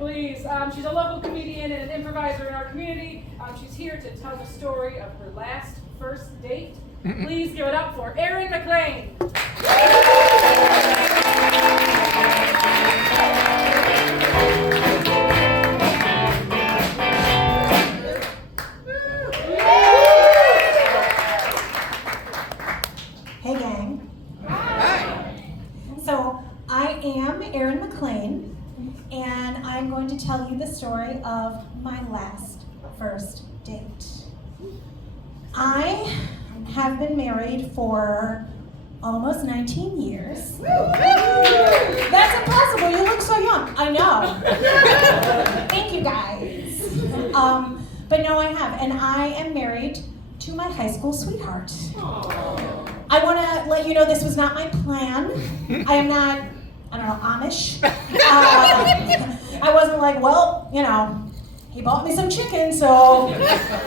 please. She's a local comedian and an improviser in our community. She's here to tell the story of her last first date. Please give it up for Erin McClain. Hey gang. Hi. So I am Erin McClain, and I'm going to tell you the story of my last first date. I have been married for almost 19 years. That's impossible, you look so young. I know. Thank you guys. But no, I have, and I am married to my high school sweetheart. I want to let you know this was not my plan. I am not, Amish. I wasn't like, well, he bought me some chicken, so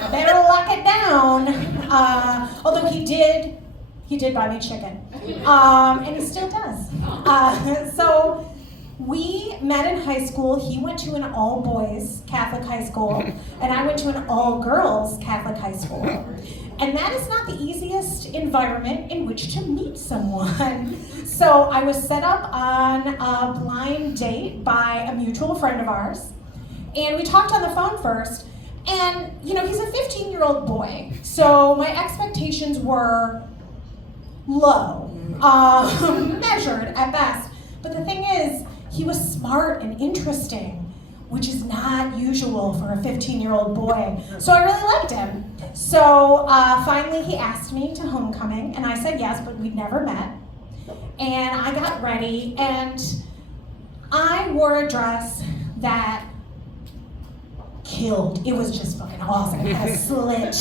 better lock it down. Although he did buy me chicken, and he still does. So we met in high school. He went to an all-boys Catholic high school, and I went to an all-girls Catholic high school. And that is not the easiest environment in which to meet someone. So I was set up on a blind date by a mutual friend of ours. And we talked on the phone first. And, he's a 15-year-old boy. So my expectations were low, measured at best. But the thing is, he was smart and interesting, which is not usual for a 15-year-old boy. So I really liked him. So finally he asked me to homecoming, and I said yes, but we'd never met. And I got ready, and I wore a dress that killed. It was just fucking awesome. It had a slit,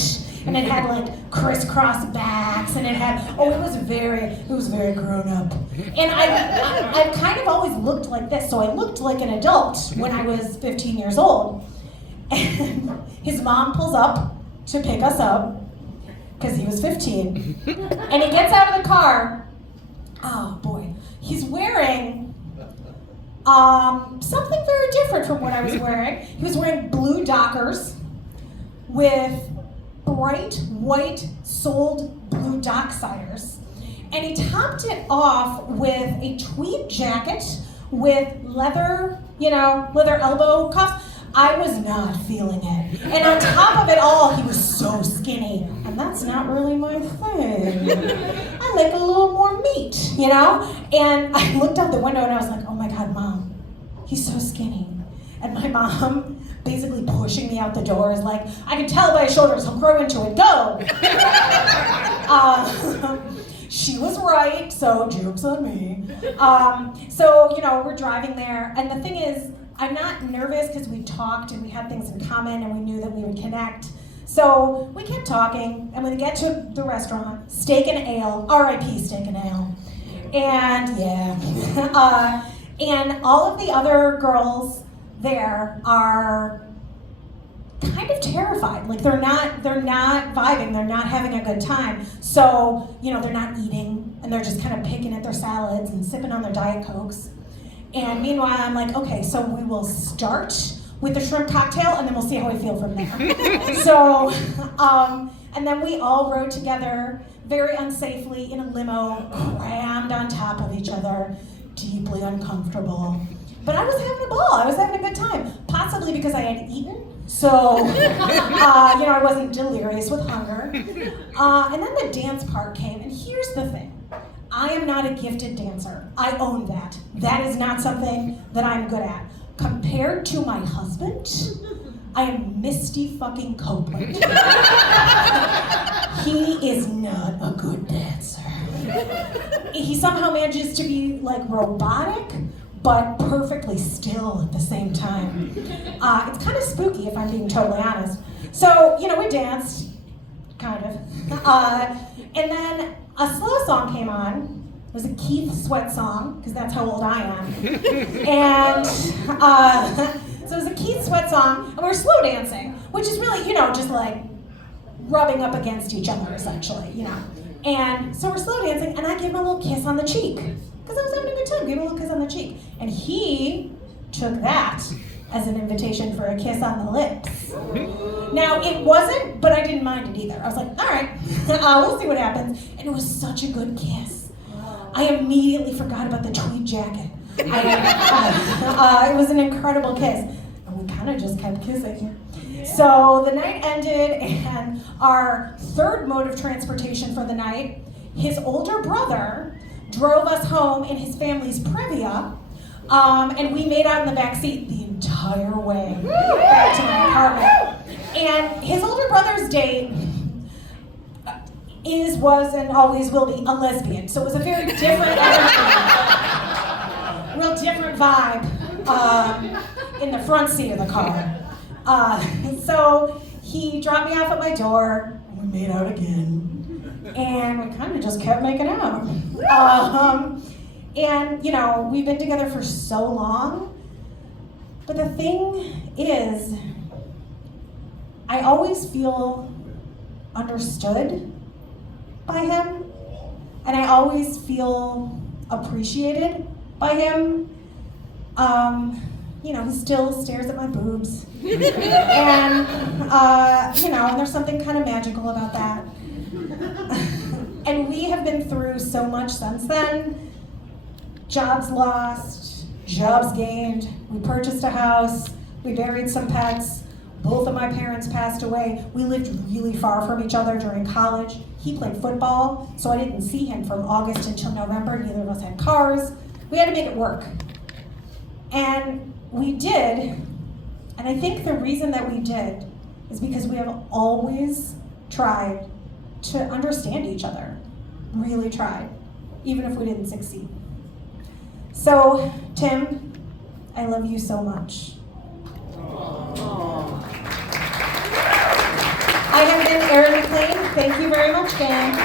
and it had like crisscross backs, and it was very grown up. And I kind of always looked like this, so I looked like an adult when I was 15 years old. And his mom pulls up to pick us up, because he was 15. And he gets out of the car. Oh boy, he's wearing something very different from what I was wearing. He was wearing blue Dockers with bright white soled blue Docksiders. And he topped it off with a tweed jacket with leather elbow cuffs. I was not feeling it. And on top of it all, he was so skinny. And that's not really my thing. I like a little more meat, And I looked out the window and I was like, oh my God, Mom, he's so skinny. And my mom, basically pushing me out the door, is like, I can tell by his shoulders, he'll grow into it, go! She was right, so joke's on me. So we're driving there, and the thing is, I'm not nervous because we talked and we had things in common and we knew that we would connect. So we kept talking, and when we get to the restaurant, Steak and Ale, R.I.P. Steak and Ale. And yeah, and all of the other girls there are kind of terrified. Like they're not vibing, they're not having a good time. So, they're not eating, and they're just kind of picking at their salads and sipping on their Diet Cokes. And meanwhile, I'm like, okay, so we will start with the shrimp cocktail, and then we'll see how we feel from there. So, and then we all rode together very unsafely in a limo, crammed on top of each other, deeply uncomfortable. But I was having a ball. I was having a good time, possibly because I had eaten. So, I wasn't delirious with hunger. And then the dance part came, and here's the thing. I am not a gifted dancer. I own that. That is not something that I'm good at. Compared to my husband, I am Misty fucking Copeland. He is not a good dancer. He somehow manages to be like robotic, but perfectly still at the same time. It's kind of spooky, if I'm being totally honest. So, we danced, kind of. And then a slow song came on. It was a Keith Sweat song, because that's how old I am. And so it was a Keith Sweat song, and we were slow dancing, which is really, just like rubbing up against each other, essentially, And so we're slow dancing, and I gave him a little kiss on the cheek, because I was having a good time, gave him a little kiss on the cheek. And he took that as an invitation for a kiss on the lips. Now, it wasn't, but I didn't mind it either. I was like, all right, we'll see what happens. And it was such a good kiss. I immediately forgot about the tweed jacket. It was an incredible kiss. And we kind of just kept kissing. So the night ended, and our third mode of transportation for the night, his older brother drove us home in his family's Privia, and we made out in the back seat the entire way back to my apartment. And his older brother's date was, and always will be, a lesbian. So it was a very different energy, real different vibe in the front seat of the car. So he dropped me off at my door, and we made out again. And we kind of just kept making out. And, you know, we've been together for so long. But the thing is, I always feel understood by him. And I always feel appreciated by him. You know, he still stares at my boobs. And, you know, and there's something kind of magical about that. And we have been through so much since then. Jobs lost, jobs gained, we purchased a house, we buried some pets, both of my parents passed away. We lived really far from each other during college. He played football, so I didn't see him from August until November. Neither of us had cars. We had to make it work. And we did, and I think the reason that we did is because we have always tried to understand each other, really tried, even if we didn't succeed. So, Tim, I love you so much. I have been Erin McClain. Thank you very much, gang.